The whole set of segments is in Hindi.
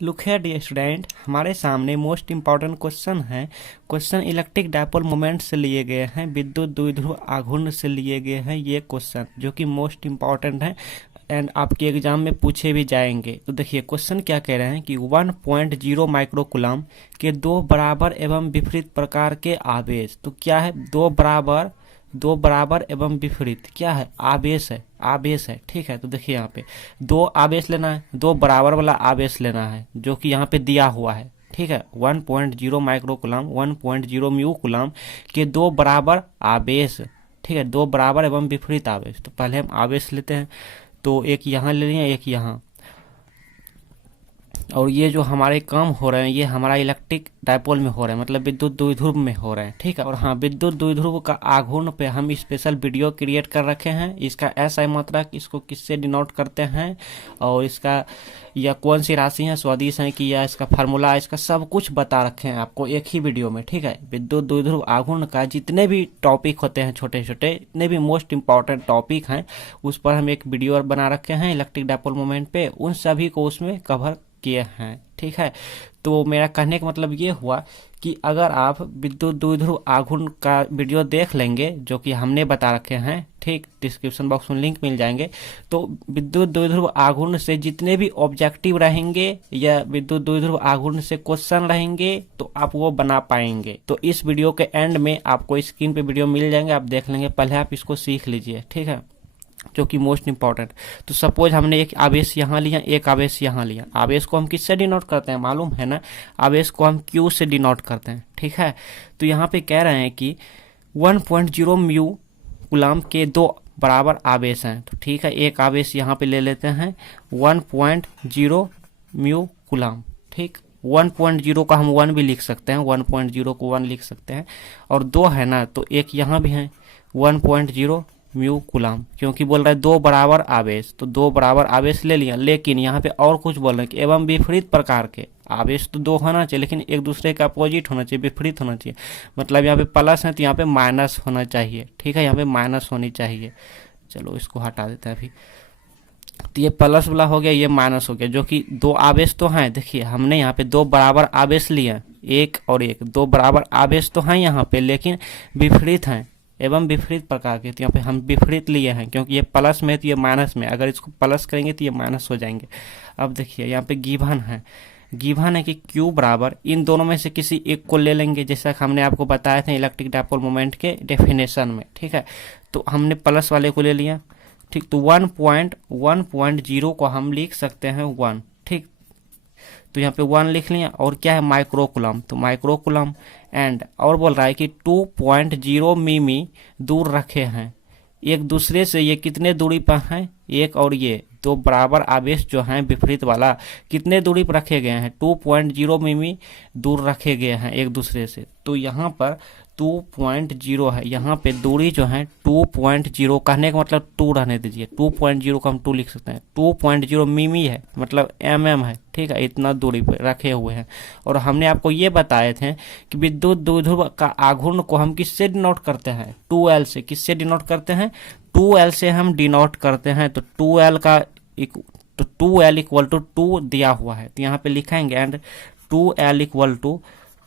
लुक है डियर स्टूडेंट, हमारे सामने मोस्ट इम्पॉर्टेंट क्वेश्चन है। क्वेश्चन इलेक्ट्रिक डायपोल मोमेंट से लिए गए हैं, विद्युत द्विध्रुव आघूर्ण से लिए गए हैं ये क्वेश्चन, जो कि मोस्ट इम्पॉर्टेंट है एंड आपके एग्जाम में पूछे भी जाएंगे। तो देखिए क्वेश्चन क्या कह रहे हैं कि 1.0 माइक्रोकूलम के दो बराबर एवं विपरीत प्रकार के आवेश। तो क्या है दो बराबर एवं विपरीत क्या है? आवेश है। ठीक है, तो देखिए यहाँ पे दो आवेश लेना है, दो बराबर वाला आवेश लेना है जो कि यहाँ पे दिया हुआ है। ठीक है, 1.0 माइक्रोकूलम 1.0 म्यू कूलम के दो बराबर आवेश। ठीक है, दो बराबर एवं विपरीत आवेश। तो पहले हम आवेश लेते हैं, तो एक यहाँ ले लिया, एक यहाँ, और ये जो हमारे काम हो रहे हैं ये हमारा इलेक्ट्रिक डायपोल में हो रहा है, मतलब विद्युत द्विध्रुव में हो रहे हैं। ठीक है, और हाँ, विद्युत द्विध्रुव का आघूर्ण पे हम स्पेशल वीडियो क्रिएट कर रखे हैं। इसका एसआई मात्रक इसको किससे डिनोट करते हैं, और इसका या कौन सी राशि है, सदिश है कि या इसका फार्मूला, इसका सब कुछ बता रखे हैं आपको एक ही वीडियो में। ठीक है, विद्युत द्विध्रुव आघूर्ण का जितने भी टॉपिक होते हैं, छोटे छोटे जितने भी मोस्ट इंपॉर्टेंट टॉपिक हैं, उस पर हम एक वीडियो बना रखे हैं इलेक्ट्रिक डायपोल मोमेंट पे, उन सभी को उसमें कवर किए हैं। ठीक है, तो मेरा कहने का मतलब ये हुआ कि अगर आप विद्युत द्विध्रुव आघूर्ण का वीडियो देख लेंगे जो कि हमने बता रखे हैं, ठीक, डिस्क्रिप्शन बॉक्स में लिंक मिल जाएंगे, तो विद्युत द्विध्रुव आघूर्ण से जितने भी ऑब्जेक्टिव रहेंगे या विद्युत द्विध्रुव आघूर्ण से क्वेश्चन रहेंगे तो आप वो बना पाएंगे। तो इस वीडियो के एंड में आपको स्क्रीन पे वीडियो मिल जाएंगे, आप देख लेंगे, पहले आप इसको सीख लीजिए। ठीक है, जो कि मोस्ट इंपॉर्टेंट। तो सपोज हमने एक आवेश यहाँ लिया, एक आवेश यहाँ लिया। आवेश को हम किससे डिनोट करते हैं मालूम है ना? आवेश को हम क्यू से डिनोट करते हैं। ठीक है, तो यहाँ पे कह रहे हैं कि 1.0 म्यू कूलम के दो बराबर आवेश हैं। तो ठीक है, एक आवेश यहाँ पे ले लेते हैं 1.0 म्यू कूलम। ठीक, 1.0 का हम 1 भी लिख सकते हैं, 1.0 को 1 लिख सकते हैं, और दो है ना, तो एक यहाँ भी है 1.0 म्यू कूलम, क्योंकि बोल रहा है दो बराबर आवेश, तो दो बराबर आवेश ले लिया। लेकिन यहाँ पे और कुछ बोल रहे हैं कि एवं विपरीत प्रकार के आवेश, तो दो होना चाहिए लेकिन एक दूसरे का अपोजिट होना चाहिए, विपरीत होना चाहिए। मतलब यहाँ पे प्लस है तो यहाँ पे माइनस होना चाहिए। ठीक है, यहाँ पे माइनस होनी चाहिए। चलो इसको हटा देते हैं अभी। तो ये प्लस वाला हो गया, ये माइनस हो गया, जो कि दो आवेश तो हैं। देखिए हमने यहाँ पे दो बराबर आवेश लिए, एक और एक, दो बराबर आवेश तो हैं यहाँ पे, लेकिन विपरीत हैं एवं विपरीत प्रकार के। तो यहाँ पे हम विपरीत लिए हैं, क्योंकि ये प्लस में है तो ये माइनस में, अगर इसको प्लस करेंगे तो ये माइनस हो जाएंगे। अब देखिए यहाँ पे गिवन है कि Q बराबर, इन दोनों में से किसी एक को ले लेंगे, जैसा कि हमने आपको बताया था इलेक्ट्रिक डायपोल मोमेंट के डेफिनेशन में। ठीक है, तो हमने प्लस वाले को ले लिया। ठीक, तो 1.0 को हम लिख सकते हैं 1। ठीक, तो यहाँ पे 1 लिख लिया, और क्या है माइक्रोकूलम, तो माइक्रोकूलम। एंड और बोल रहा है कि 2.0 मिमी दूर रखे हैं एक दूसरे से। ये कितने दूरी पर हैं? एक और ये दो बराबर आवेश जो हैं विपरीत वाला, कितने दूरी पर रखे गए हैं? 2.0 मिमी दूर रखे गए हैं एक दूसरे से। तो यहाँ पर 2.0 है, यहाँ पे दूरी जो है 2.0, कहने का मतलब 2 रहने दीजिए, 2.0 को हम 2 लिख सकते हैं। 2.0 मिमी है, मतलब mm है। ठीक है, इतना दूरी पे रखे हुए हैं। और हमने आपको ये बताए थे कि विद्युत द्विध्रुव का आघूर्ण को हम किससे डिनोट करते हैं? 2L से। किससे डिनोट करते हैं? 2L से हम डिनोट करते हैं। तो 2L का तो 2L इक्वल टू 2 दिया हुआ है, तो यहाँ पे लिखेंगे एंड 2L इक्वल टू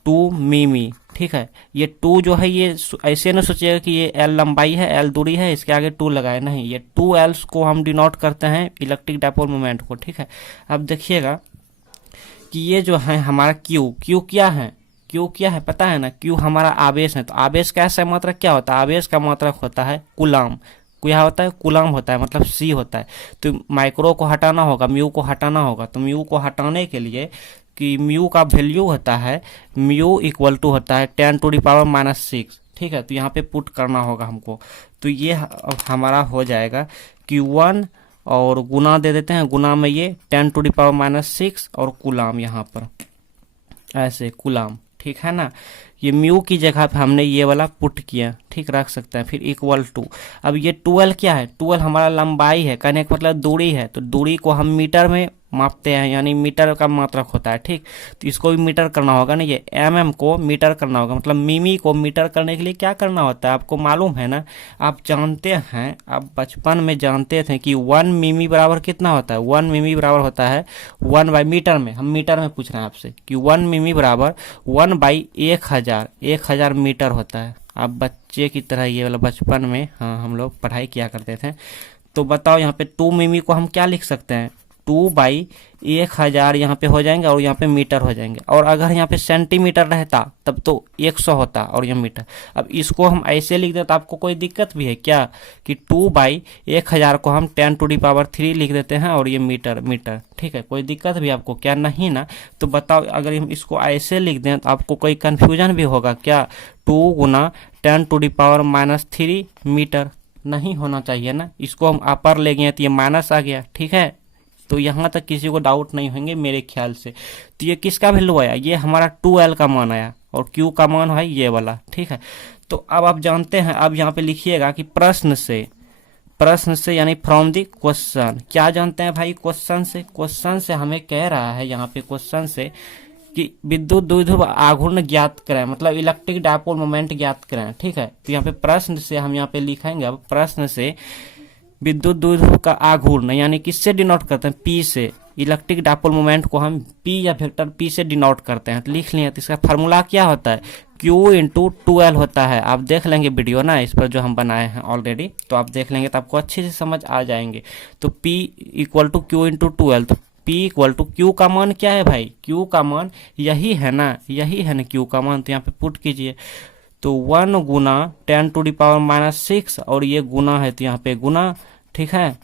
2 मिमी। ठीक है, ये 2 जो है ये ऐसे ना सोचिएगा कि ये L लंबाई है, L दूरी है, इसके आगे 2 लगाए, नहीं, ये 2L को हम डिनोट करते हैं इलेक्ट्रिक डायपोल मोमेंट को। ठीक है, अब देखिएगा कि ये जो है हमारा Q क्या है? Q क्या है पता है ना? Q हमारा आवेश है। तो आवेश का ऐसा मात्रक क्या होता है? आवेश का मात्रक होता है कूलम। क्या होता है? कूलम होता है, मतलब C होता है। तो माइक्रो को हटाना होगा, म्यू को हटाना होगा। तो म्यू को हटाने के लिए कि म्यू का वैल्यू होता है, म्यू इक्वल टू होता है 10⁻⁻⁶। ठीक है, तो यहाँ पे पुट करना होगा हमको। तो ये हमारा हो जाएगा Q1 और गुना दे देते हैं, गुना में ये 10⁻⁻⁶ और कूलम यहाँ पर ऐसे कूलम। ठीक है ना, ये म्यू की जगह पे हमने ये वाला पुट किया। ठीक, रख सकते हैं। फिर इक्वल टू, अब ये 2L क्या है? 2L हमारा लंबाई है, कहने का मतलब दूरी है। तो दूरी को हम मीटर में मापते हैं, यानी मीटर का मात्रक होता है। ठीक, तो इसको भी मीटर करना होगा ना, ये mm को मीटर करना होगा, मतलब मिमी को मीटर करने के लिए क्या करना होता है आपको मालूम है ना। आप जानते हैं, आप बचपन में जानते थे कि 1 मिमी बराबर कितना होता है। 1 मिमी बराबर होता है 1/मीटर में, हम मीटर में पूछ रहे हैं आपसे कि 1 मिमी बराबर 1/1000 मीटर होता है। आप बच्चे की तरह ये वाला बचपन में, हाँ, हम लोग पढ़ाई किया करते थे। तो बताओ यहाँ पे 2 मिमी को हम क्या लिख सकते हैं, 2/1000 यहाँ पे हो जाएंगे और यहाँ पे मीटर हो जाएंगे। और अगर यहाँ पे सेंटीमीटर रहता तब तो 100 होता और ये मीटर। अब इसको हम ऐसे लिख दें तो आपको कोई दिक्कत भी है क्या कि 2/1000 को हम 10⁻³ लिख देते हैं और ये मीटर। ठीक है, कोई दिक्कत भी आपको क्या, नहीं ना। तो बताओ अगर हम इसको ऐसे लिख दें तो आपको कोई कन्फ्यूजन भी होगा क्या, 2 गुना 10⁻³ मीटर, नहीं होना चाहिए ना। इसको हम अपर ले गए तो ये माइनस आ गया। ठीक है, तो यहाँ तक किसी को डाउट नहीं होंगे मेरे ख्याल से। तो ये किसका वैल्यू आया, ये हमारा 2L का मान आया और Q का मान है ये वाला। ठीक है, तो अब आप जानते हैं, अब यहाँ पे लिखिएगा कि प्रश्न से यानी फ्रॉम द क्वेश्चन। क्या जानते हैं भाई क्वेश्चन से हमें कह रहा है यहाँ पे क्वेश्चन से कि विद्युत द्विध्रुव आघूर्ण ज्ञात करें, मतलब इलेक्ट्रिक डायपोल मोमेंट ज्ञात करें। ठीक है, तो यहाँ पे प्रश्न से हम यहाँ पे लिखेंगे, अब प्रश्न से विद्युत द्विध्रुव का आघूर्ण यानी किससे डिनोट करते हैं, P से। इलेक्ट्रिक डायपोल मोमेंट को हम P या वेक्टर P से डिनोट करते हैं। तो लिख लिए, तो इसका फार्मूला क्या होता है, Q × 2L होता है। आप देख लेंगे वीडियो ना इस पर जो हम बनाए हैं ऑलरेडी, तो आप देख लेंगे तो आपको अच्छे से समझ आ जाएंगे। तो P = Q × 2L, तो P = Q का मान क्या है भाई, Q का मान यही है ना Q का मान। तो यहाँ पे पुट कीजिए, तो 1 गुना 10⁻⁻6 और ये गुना है तो यहाँ पे गुना। ठीक है,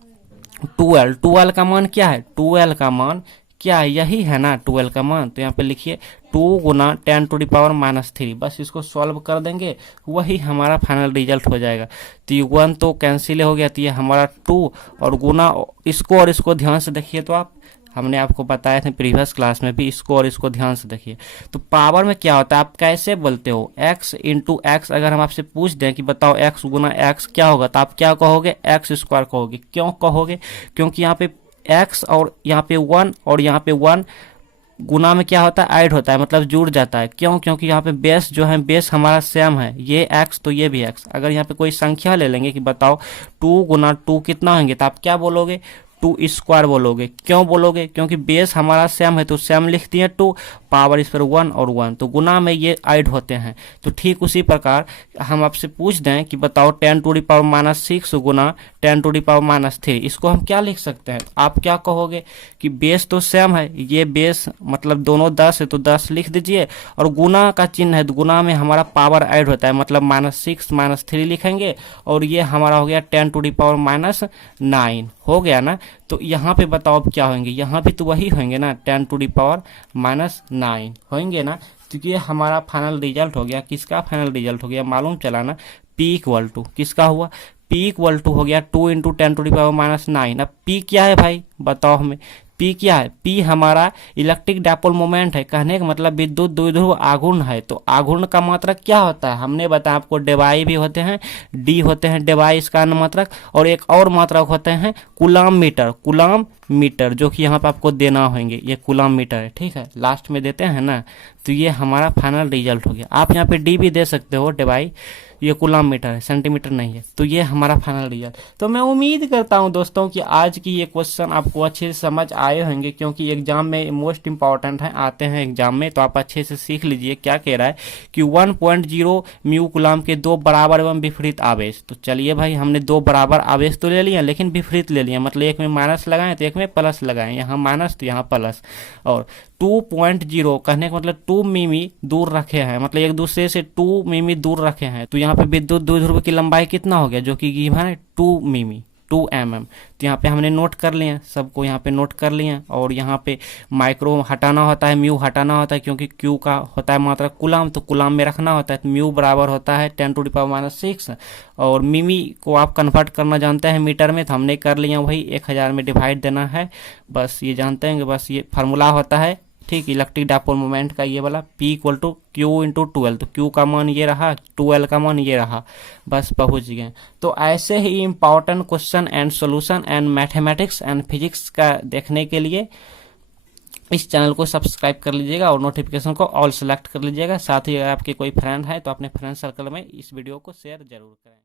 2L का मान क्या है, 2L का मान क्या है, यही है ना 2L का मान। तो यहाँ पे लिखिए 2 गुना 10⁻⁻3, बस इसको सॉल्व कर देंगे, वही हमारा फाइनल रिजल्ट हो जाएगा। तो ये 1 तो कैंसिल हो गया, तो ये हमारा 2 और गुना इसको और इसको ध्यान से देखिए। तो आप, हमने आपको बताया था प्रीवियस क्लास में भी, इसको और इसको ध्यान से देखिए। तो पावर में क्या होता है, आप कैसे बोलते हो, x × x। अगर हम आपसे पूछ दें कि बताओ x गुना x क्या होगा, तो आप क्या कहोगे, x² कहोगे। क्यों कहोगे, क्योंकि यहाँ पे x और यहाँ पे 1 और यहाँ पे 1 गुना में क्या होता है, ऐड होता है, मतलब जुड़ जाता है। क्यों, क्योंकि यहाँ पे बेस जो है, बेस हमारा सेम है, ये x तो ये भी x। अगर यहाँ पे कोई संख्या ले लेंगे कि बताओ 2 × 2 कितना होंगे, तो आप क्या बोलोगे, 2² बोलोगे। क्यों बोलोगे, क्योंकि बेस हमारा सेम है, तो सेम लिख दिए 2, पावर इस पर 1 और 1, तो गुना में ये ऐड होते हैं। तो ठीक उसी प्रकार हम आपसे पूछ दें कि बताओ 10⁻⁻6 गुना 10⁻⁻3, इसको हम क्या लिख सकते हैं। आप क्या कहोगे कि बेस तो सेम है, ये बेस मतलब दोनों 10 है तो 10 लिख दीजिए, और गुना का चिन्ह है तो गुना में हमारा पावर ऐड होता है, मतलब -6 -3 लिखेंगे, और ये हमारा हो गया 10⁻⁻9 हो गया ना। तो यहाँ पे बताओ अब क्या होंगे, यहाँ पे तो वही होंगे ना, 10⁻⁻9 होंगे ना। तो ये हमारा फाइनल रिजल्ट हो गया। किसका फाइनल रिजल्ट हो गया मालूम चला ना, P = किसका हुआ, P = हो गया 2 × 10⁻⁻9। अब P क्या है भाई, बताओ हमें, P क्या है, P हमारा इलेक्ट्रिक डायपोल मोमेंट है। कहने का मतलब विद्युत द्विध्रुव आघूर्ण है। तो आघूर्ण का मात्रक क्या होता है, हमने बताया आपको, डिवाई भी होते हैं, D होते हैं डिवाई इसका मात्रक, और एक और मात्रक होते हैं कूलाम मीटर, जो कि यहाँ पे आपको देना होंगे, ये कूलाम मीटर है। ठीक है, लास्ट में देते हैं ना। तो ये हमारा फाइनल रिजल्ट हो गया। आप यहाँ पे D भी दे सकते हो डिवाई, ये कूलाम मीटर है, सेंटीमीटर नहीं है। तो ये हमारा फाइनल रिजल्ट। तो मैं उम्मीद करता हूं दोस्तों कि आज की ये क्वेश्चन आपको अच्छे से समझ आए होंगे, क्योंकि एग्जाम में मोस्ट इंपॉर्टेंट है, आते हैं एग्जाम में, तो आप अच्छे से सीख लीजिए। क्या कह रहा है कि 1.0 म्यू कूलाम के 2 बराबर एवं विपरीत आवेश। तो चलिए भाई, हमने 2 बराबर आवेश तो ले लिया, लेकिन विपरीत ले लिया, मतलब एक में माइनस लगाएं तो एक में प्लस लगाएं, यहाँ माइनस तो यहाँ प्लस। और 2.0 कहने का मतलब 2 मिमी दूर रखे हैं, मतलब एक दूसरे से 2 मिमी दूर रखे हैं। तो यहाँ पे विद्युत द्विध्रुव की लंबाई कितना हो गया, जो कि गिवन है 2 मिमी, 2 mm। तो यहाँ पे हमने नोट कर लिए, सबको यहाँ पे नोट कर लिए। और यहाँ पे माइक्रो हटाना होता है, म्यू हटाना होता है, क्योंकि क्यू का होता है मात्रा कूलाम, तो कूलाम में रखना होता है। तो म्यू बराबर होता है 10⁻⁻6, और मिमी को आप कन्वर्ट करना जानते हैं मीटर में, तो हमने कर लिया, वही 1000 में डिवाइड देना है, बस ये जानते हैं कि बस ये फार्मूला होता है। ठीक, इलेक्ट्रिक डायपोल मोमेंट का ये वाला P = Q × 2L। तो Q का मान ये रहा, 2L का मान ये रहा, बस पहुंच गए। तो ऐसे ही important question and solution and mathematics and physics का देखने के लिए इस चैनल को सब्सक्राइब कर लीजिएगा और नोटिफिकेशन को ऑल सेलेक्ट कर लीजिएगा। साथ ही अगर आपके कोई फ्रेंड है तो अपने फ्रेंड सर्कल में इस वीडियो को शेयर जरूर करें।